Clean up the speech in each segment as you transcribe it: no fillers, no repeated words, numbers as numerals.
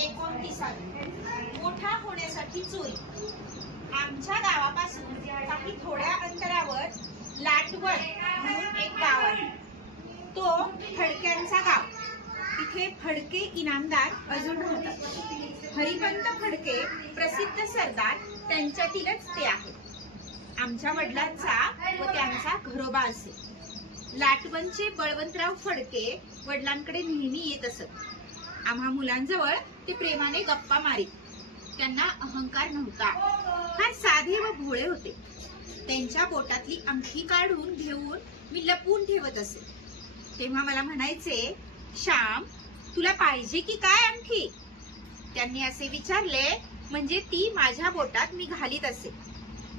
1929 मोठा होण्यासाठी चोरी। आमच्या गावापासून काही थोड्या अंतरावर लाटवड म्हणून एक गाव आहे, तो फडक्यांचा गाव। तिथे फडके इनामदार अजून राहतात। हरिपंत फडके प्रसिद्ध सरदार, त्यांच्यातीलच ते आहेत। आमच्या वडिलांचा व त्यांचा घरोबा असे। लाटवणचे बळवंतराव फडके वडिलांकडे नेहमी येत असत। आम्हा मुलांजवळ ते प्रेमाने गप्पा मारीत। त्यांना अहंकार नव्हता, फार साधे व भोळे होते। त्यांच्या बोटातली अंगठी काढून घेऊन मी लपवून ठेवत असे। तेव्हा मला म्हणायचे, श्याम, तुला पाहिजे की काय अंगठी? त्यांनी असे विचारले म्हणजे ती माझ्या बोटात मी घालीत असे,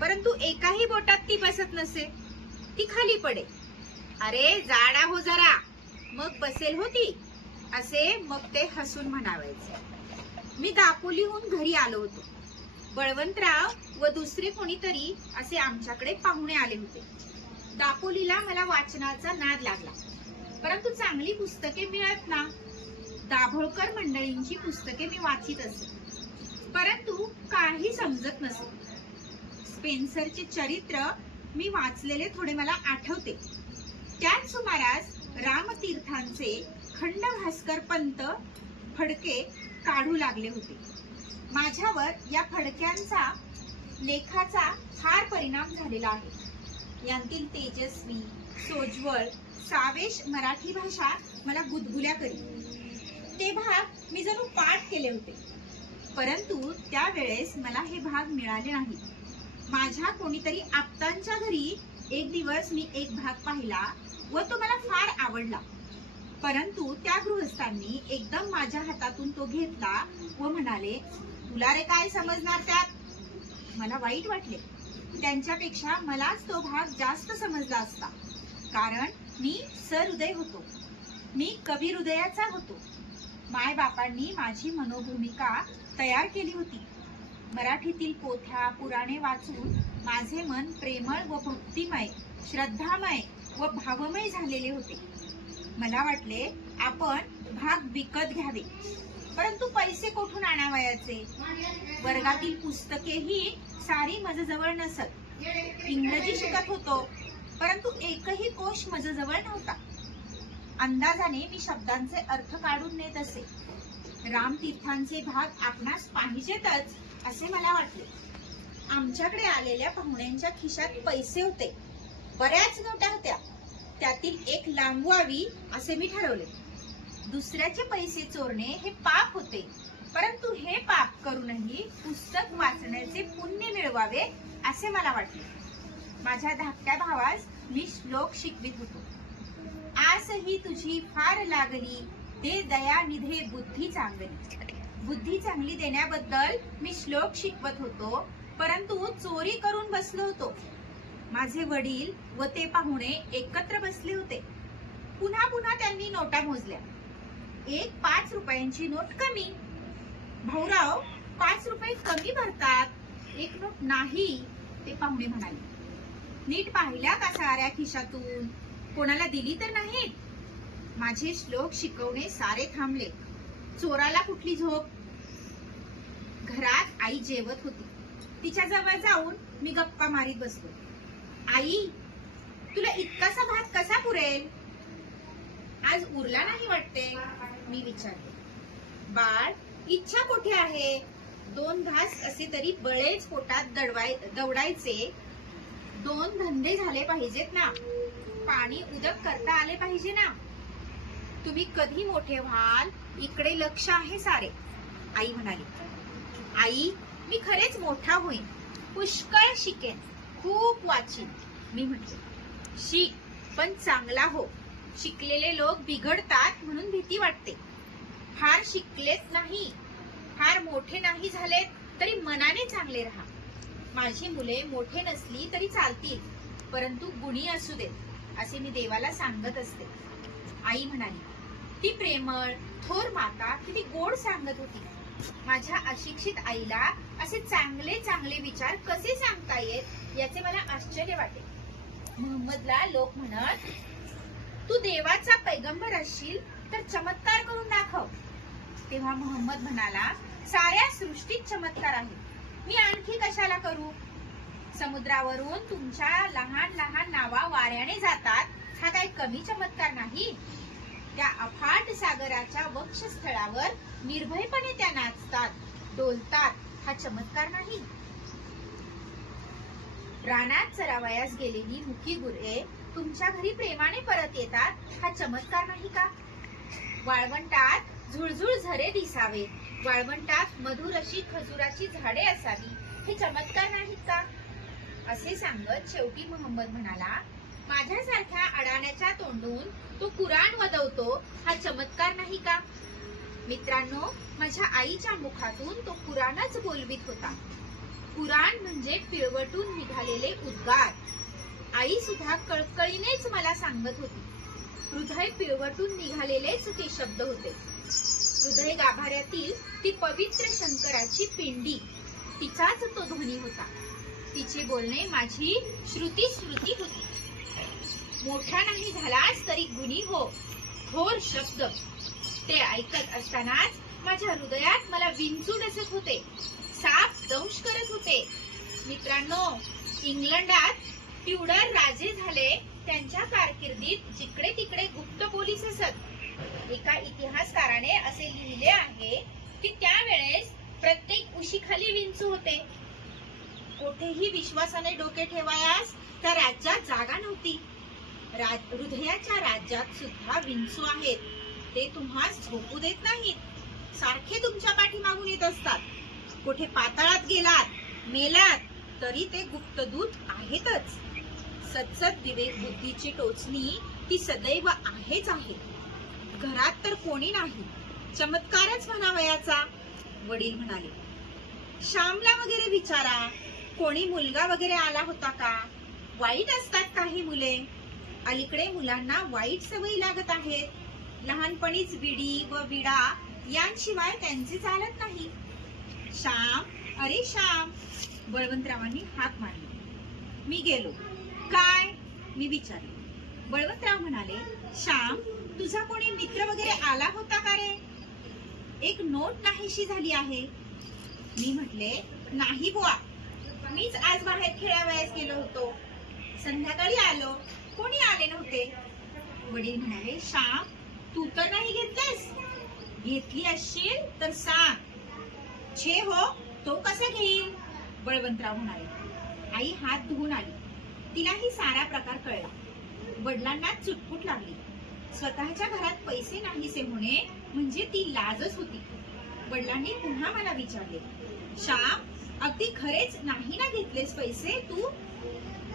परंतु एकाही बोटात ती बसत नसे, ती खाली पडे। अरे जाडा हो जरा, मग बसेल होती असे मग ते हसून म्हणावायचे। मी दापोलीहून घरी आलो होतो। बळवंतराव व दुसरे कोणीतरी असे आमच्याकडे पाहुणे आले होते। दापोलीला मला वाचनाचा नाद लागला, परंतु चांगली पुस्तके मिळत ना। दाभोळकर मंडळींची पुस्तके मी वाचित असे, परंतु काही समजत नसे। स्पेन्सरचे चरित्र मी वाचलेले थोडे मला आठवते। त्याच सुमारास रामतीर्थांचे खंडभास्कर पंत फडके काढू लागले होते। माझ्यावर या फडक्यांचा लेखाचा फार परिणाम झालेला आहे। यांतील तेजस्वी, सोज्वळ, सावेश मराठी भाषा मला गुदगुल्या करी। ते भाग मी जणू पाठ केले होते, परंतु त्यावेळेस मला हे भाग मिळाले नाही। माझ्या कोणीतरी आप्तांच्या घरी एक दिवस मी एक भाग पाहिला व तो मला फार आवडला, परंतु त्या गृहस्थांनी एकदम माझ्या हातातून तो घेतला व म्हणाले, तुला रे काय समजणार त्यात? मला वाईट वाटले। त्यांच्यापेक्षा मलाच तो भाग जास्त समजला असता, कारण मी सहृदय होतो, मी कवी हृदयाचा होतो। माय बापांनी माझी मनोभूमिका तयार केली होती। मराठीतील पोथ्या पुराणे वाचून माझे मन प्रेमळ व भक्तिमय, श्रद्धामय व भावमय झालेले होते। मला वाटले आपण भाग विकत घ्यावे, परंतु पैसे कोठून आणावयाचे? वर्गातील पुस्तकेही सारी माझ्याजवळ नसत। इंग्रजी शिकत होतो, परंतु एकही कोश माझ्याजवळ नव्हता। अंदाजाने मी शब्दांचे अर्थ काढून नेत असे। रामतीर्थांचे भाग आपणास पाहिजेतच असे मला वाटले। आमच्याकडे आलेल्या पाहुण्यांच्या खिशात पैसे होते, बऱ्याच नोटा होत्या। त्यातील एक लांबवावी असे मी ठरवले। दुसऱ्याचे पैसे चोरणे हे पाप होते, परंतु हे पाप करूनही पुस्तक वाचण्याचे पुण्य मिळवावे असे मला वाटले। माझ्या धाकट्या भावास मी श्लोक शिकवित होतो। आस ही तुझी फार लागली, दे दया निधे बुद्धी चांगली। बुद्धी चांगली देण्याबद्दल मी श्लोक शिकवत होतो, परंतु चोरी करून बसलो होतो। माझे वडील व ते पाहुणे एकत्र बसले होते। पुन्हा पुन्हा त्यांनी नोटा मोजल्या। एक 5 रुपयांची नोट कमी। भाऊराव, 5 रुपये कमी भरतात, एक नोट नाही, ते पाहुणे म्हणाले। नीट पाहिल्या का साऱ्या खिशातून? कोणाला दिली तर नाही? माझे श्लोक शिकवणे सारे थांबले। चोराला कुठली झोप? घरात आई जेवत होती। तिच्या जवळ जाऊन मी गप्पा मारीत बसलो। आई, तुला इतकासा भात कसा पुरेल? आज उरला नाही वाटते, मी विचारले। बाळ, इच्छा कुठे आहे? 2 घास असे तरी बळेच पोटात दवडायचे। 2 धंदे झाले पाहिजेत ना, पाणी उदक करता आले पाहिजे ना। तुम्ही कधी मोठे व्हाल इकडे लक्ष आहे सारे, आई म्हणाली। आई, मी खरेच मोठा होईन, पुष्कळ शिकेन, खूप वाचीन, मी म्हटले। शिक, पण चांगला हो। शिकलेले लोक बिघडतात म्हणून भीती वाटते। फार शिकलेत नाही, फार मोठे नाही झालेत तरी मनाने चांगले राहा। माझी मुले मोठे नसली तरी चालतील, परंतु गुणी असू देत असे मी देवाला सांगत असते। आई म्हणाली, ती प्रेमळ थोर माता किती गोड सांगत होती। माझ्या अशिक्षित आईला असे चांगले चांगले विचार कसे सांगता येत याचे मला आश्चर्य वाटे। मोहम्मदला लोक म्हणत, तू देवाचा पैगंबर असशील तर चमत्कार करून दाखव। तेव्हा मोहम्मद म्हणाला, साऱ्या सृष्टीत चमत्कार आहे, मी आणखी कशाला करू? समुद्रावरून तुमच्या लहान लहान नावा वाऱ्याने जातात, हा काही कमी चमत्कार नाही? त्या अफाट सागराच्या वक्षस्थळावर निर्भयपणे त्या नाचतात, डोलतात, हा चमत्कार नाही? रानात चरावयास गेलेली मुकी गुरे तुमच्या घरी प्रेमाने परत येतात, हा चमत्कार नाही का? वाळवंटात झुळझुळ झरे दिसावे, वाळवंटात मधुर अशी खजुराची झाडे असावी, हे चमत्कार नाहीत का? असे सांगत शेवटी मोहम्मद म्हणाला, माझ्यासारख्या अडाण्याच्या तोंडून तो कुराण वदवतो, हा चमत्कार नाही का? मित्रांनो, माझ्या आईच्या मुखातून तो कुराणच बोलवीत होता. कुराण म्हणजे पिळवटून निघालेले उद्गार. आई सुद्धा कळकळीनेच मला सांगत होती. हृदय पिळवटून निघालेलेच ते शब्द होते. हृदय गाभाऱ्यातील ती पवित्र शंकराची पिंडी, तिचाच तो ध्वनी होता. तिचे बोलणे माझी श्रुती स्मृती होती. मोठा नाही झालास तरी गुणी हो, थोर शब्द. ते ऐकत असतानाच माझ्या हृदयात मला विंचू डसत होते, साप दंश करत होते. मित्रांनो, इंग्लंडात ट्युडर राजे झाले, त्यांच्या कारकिर्दीत जिकडे तिकडे गुप्त पोलीस असत. एका इतिहासकाराने असे लिहिले आहे की त्यावेळेस प्रत्येक उशीखाली विंचू होते. कोठेही विश्वासाने डोके ठेवायास त्या राज्यात जागा नव्हती. हृदयाच्या राज्यात सुद्धा विंचू आहेत. ते तुम्हास झोपू देत नाहीत, सारखे तुमच्या पाठीमागून येत असतात. कुठे पाताळात गेलात, मेलात तरी ते गुप्तदूत आहेतच. सतसत विवेक बुद्धीची टोचणी ती सदैव आहेच आहे. घरात तर कोणी नाही, चमत्कारच म्हणावयाचा. वडील म्हणाले, श्यामला वगैरे विचारा, कोणी मुलगा वगैरे आला होता का? वाईट असतात काही मुले. अलीकडे मुलांना वाईट सवयी लागत आहेत. लहानपणीच विडी व विडा यांशिवाय त्यांचे चालत नाही. श्याम, अरे श्याम. बळवंतरावांनी हाक मारली. मी गेलो. काय? मी विचारले. बळवंतराव म्हणाले, श्याम, तुझा कोणी मित्र वगैरे आला होता का रे? एक नोट नाहीशी झाली आहे. मी म्हटले, नाही बुवा, मीच आज बाहेर खेळावयास गेलो होतो. संध्याकाळी आलो, कोणी आले नव्हते. वडील म्हणाले, श्याम, तू तर नाही घेतलेस? घेतली असशील तर सांग. छे हो, तो कसा घेईल? बळवंतराव म्हणाले. आई हात धुवून आली. तिलाही सारा प्रकार कळला. वडिलांना चुटपुट लागली. स्वतःच्या घरात पैसे नाहीसे होणे म्हणजे ती लाजच होती. वडिलांनी पुन्हा मला विचारले, श्याम, अगदी खरेच नाही ना घेतलेस पैसे तू?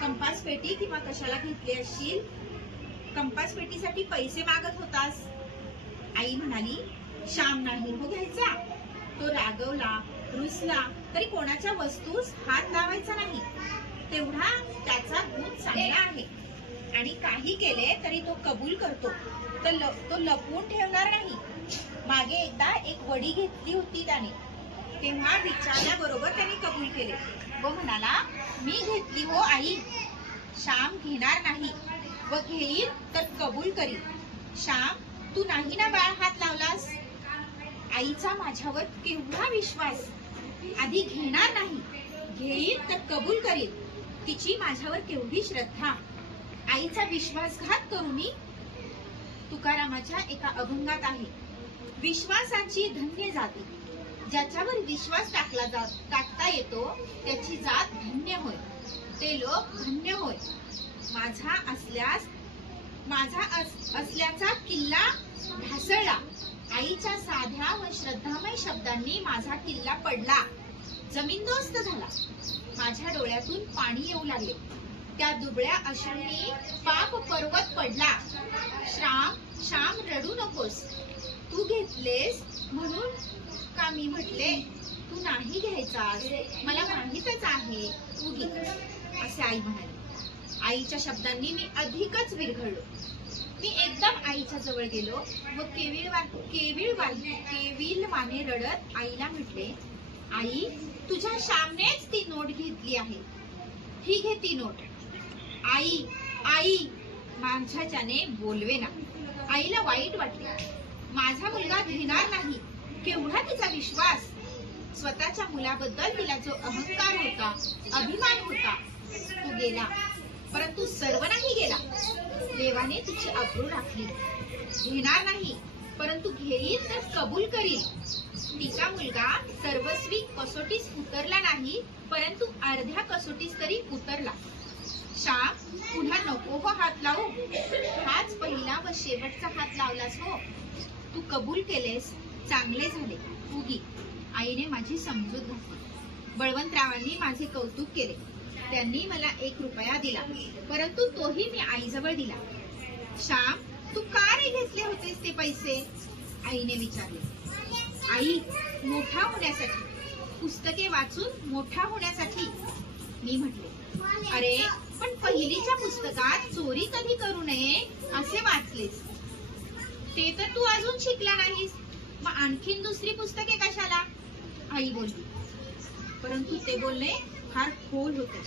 कंपास पेटी किंवा कशाला घेतली असशील? कंपास पेटीसाठी पैसे मागत होतास. आई म्हणाली, श्याम नाही हो घ्यायचा. तो रागवला, रुसला तरी कोणाच्या वस्तूस हात लावायचा नाही. तेवढा त्याचा गुण चांगला आहे. आणि काही केले तरी तो कबूल करतो. तो लपवून ठेवणार नाही. मागे एकदा एक वडी घेतली होती त्याने. तेव्हा विचारल्याबरोबर त्याने कबूल केले व म्हणाला, मी घेतली हो आई. श्याम घेणार नाही व घेईल तर कबूल करील. श्याम, तू नाही ना बाळ हात लावलास? आईचा माझ्यावर केवढा विश्वास. आधी घेणार नाही, घेईल तर कबूल करील. तिची माझ्यावर केवढी श्रद्धा. आईचा विश्वासघात करू मी? तुकारामाच्या एका अभंगात आहे, विश्वासाची धन्य जाती. ज्याच्यावर विश्वास टाकता येतो त्याची जात धन्य होय, ते लोक धन्य होय. माझा असल्याचा किल्ला ढासळला. आईच्या साध्या व श्रद्धामय शब्दांनी माझा किल्ला पडला, जमीनदोस्त झाला. माझ्या डोळ्यातून पाणी येऊ लागले. त्या दुबळ्या अश्रूंनी पाप पर्वत पडला. श्याम, रडू नकोस. तू घेतलेस म्हणून का मी म्हटले? तू नाही घ्यायचास, मला माहीतच आहे, तू घे, असे आई म्हणाली. आईच्या शब्दांनी मी अधिकच विरघळलो. मी एकदम आईच्या जवळ गेलो व केविलवाने रडत आईला म्हटले, आई, तुझ्या श्यामनेच ती नोट घेतली आहे. ही घे ती नोट. आई, आई, माझ्याच्याने बोलवे ना. आईला वाईट वाटले. माझा मुलगा घेणार नाही केवढा तिचा विश्वास, स्वतःच्या मुलाबद्दल तिला जो अहंकार होता, अभिमान होता, तो गेला. परंतु सर्व नाही गेला. देवाने तिची अब्रू राखली. घेणार नाही, परंतु घेईल तर कबूल करील. तिचा मुलगा सर्वस्वी कसोटीस उतरला नाही, परंतु अर्ध्या कसोटीस तरी उतरला. श्याम, पुन्हा नको हो हात लावू. हाच पहिला व शेवटचा हात लावलास हो. तू कबूल केलेस, चांगले झाले. उगी आईने माझी समजूत घातली. बळवंतरावांनी माझे कौतुक केले. त्यांनी मला 1 रुपया दिला, परंतु तोही मी आईजवळ दिला. श्याम, तू का रे घेतले होतेस ते पैसे? आईने विचारले. आई, मोठा होण्यासाठी, पुस्तके वाचून मोठा होण्यासाठी. मी म्हटले, अरे पण पहिलीच्या पुस्तकात चोरी कधी करू नये असे वाचलेस. ते तर तू अजून शिकला नाहीस, मग आणखीन दुसरी पुस्तके कशाला? आई बोलली. परंतु ते बोलणे फार खोल होते.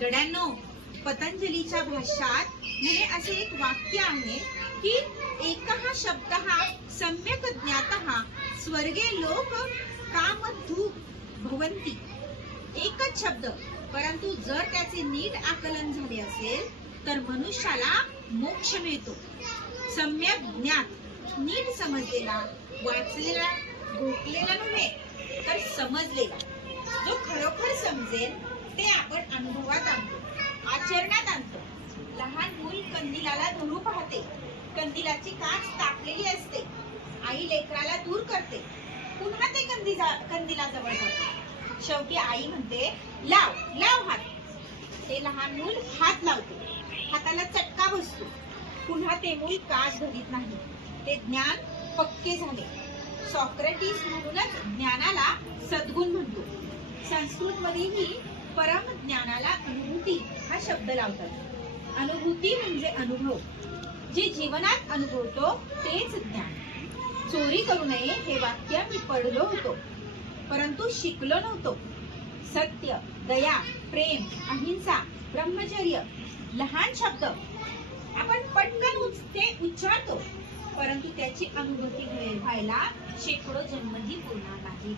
गड्यांनो, पतंजलीच्या भाष्यात म्हणे असे एक वाक्य आहे की एकः शब्दः सम्यक् ज्ञातः स्वर्गे लोक कामधू भवन्ति. एकच शब्द, परंतु जर त्याचे नीट आकलन झाले असेल तर मनुष्याला मोक्ष मिळतो. सम्यक ज्ञात, नीट समजलेला, वाचलेला, घोकलेला नव्हे तर समजलेला. जो खरोखर समजेल ते आपण अनुभवात आणतो, आचरणात आणतो. लहान मूल कंदिलाला धरू पाहते. कंदिलाची काच तापलेली असते. आई लेकराला दूर करते. पुन्हा ते कंदिलाजवळ जाते. शेवटी आई म्हणते, लाव लाव हात. ते लहान मूल हात लावते. हाताला चटका बसतो. पुन्हा ते मूल काच धरीत नाही. ते ज्ञान पक्के झाले. सॉक्रेटिस म्हणूनच ज्ञानाला सद्गुण म्हणतो. संस्कृत मध्येही परम ज्ञानाला अनुभूती हा शब्द लावतात. अनुभूती म्हणजे अनुभव. जे जीवनात अनुभवतो तेच ज्ञान. चोरी करू नये हे वाक्य मी पडलो होतो, परंतु शिकलो नव्हतो. सत्य, दया, प्रेम, अहिंसा, ब्रह्मचर्य, लहान शब्द आपण पटकन ते उच्चारतो, परंतु त्याची अनुभूती व्हायला शेकडो जन्मही पुरणार नाही.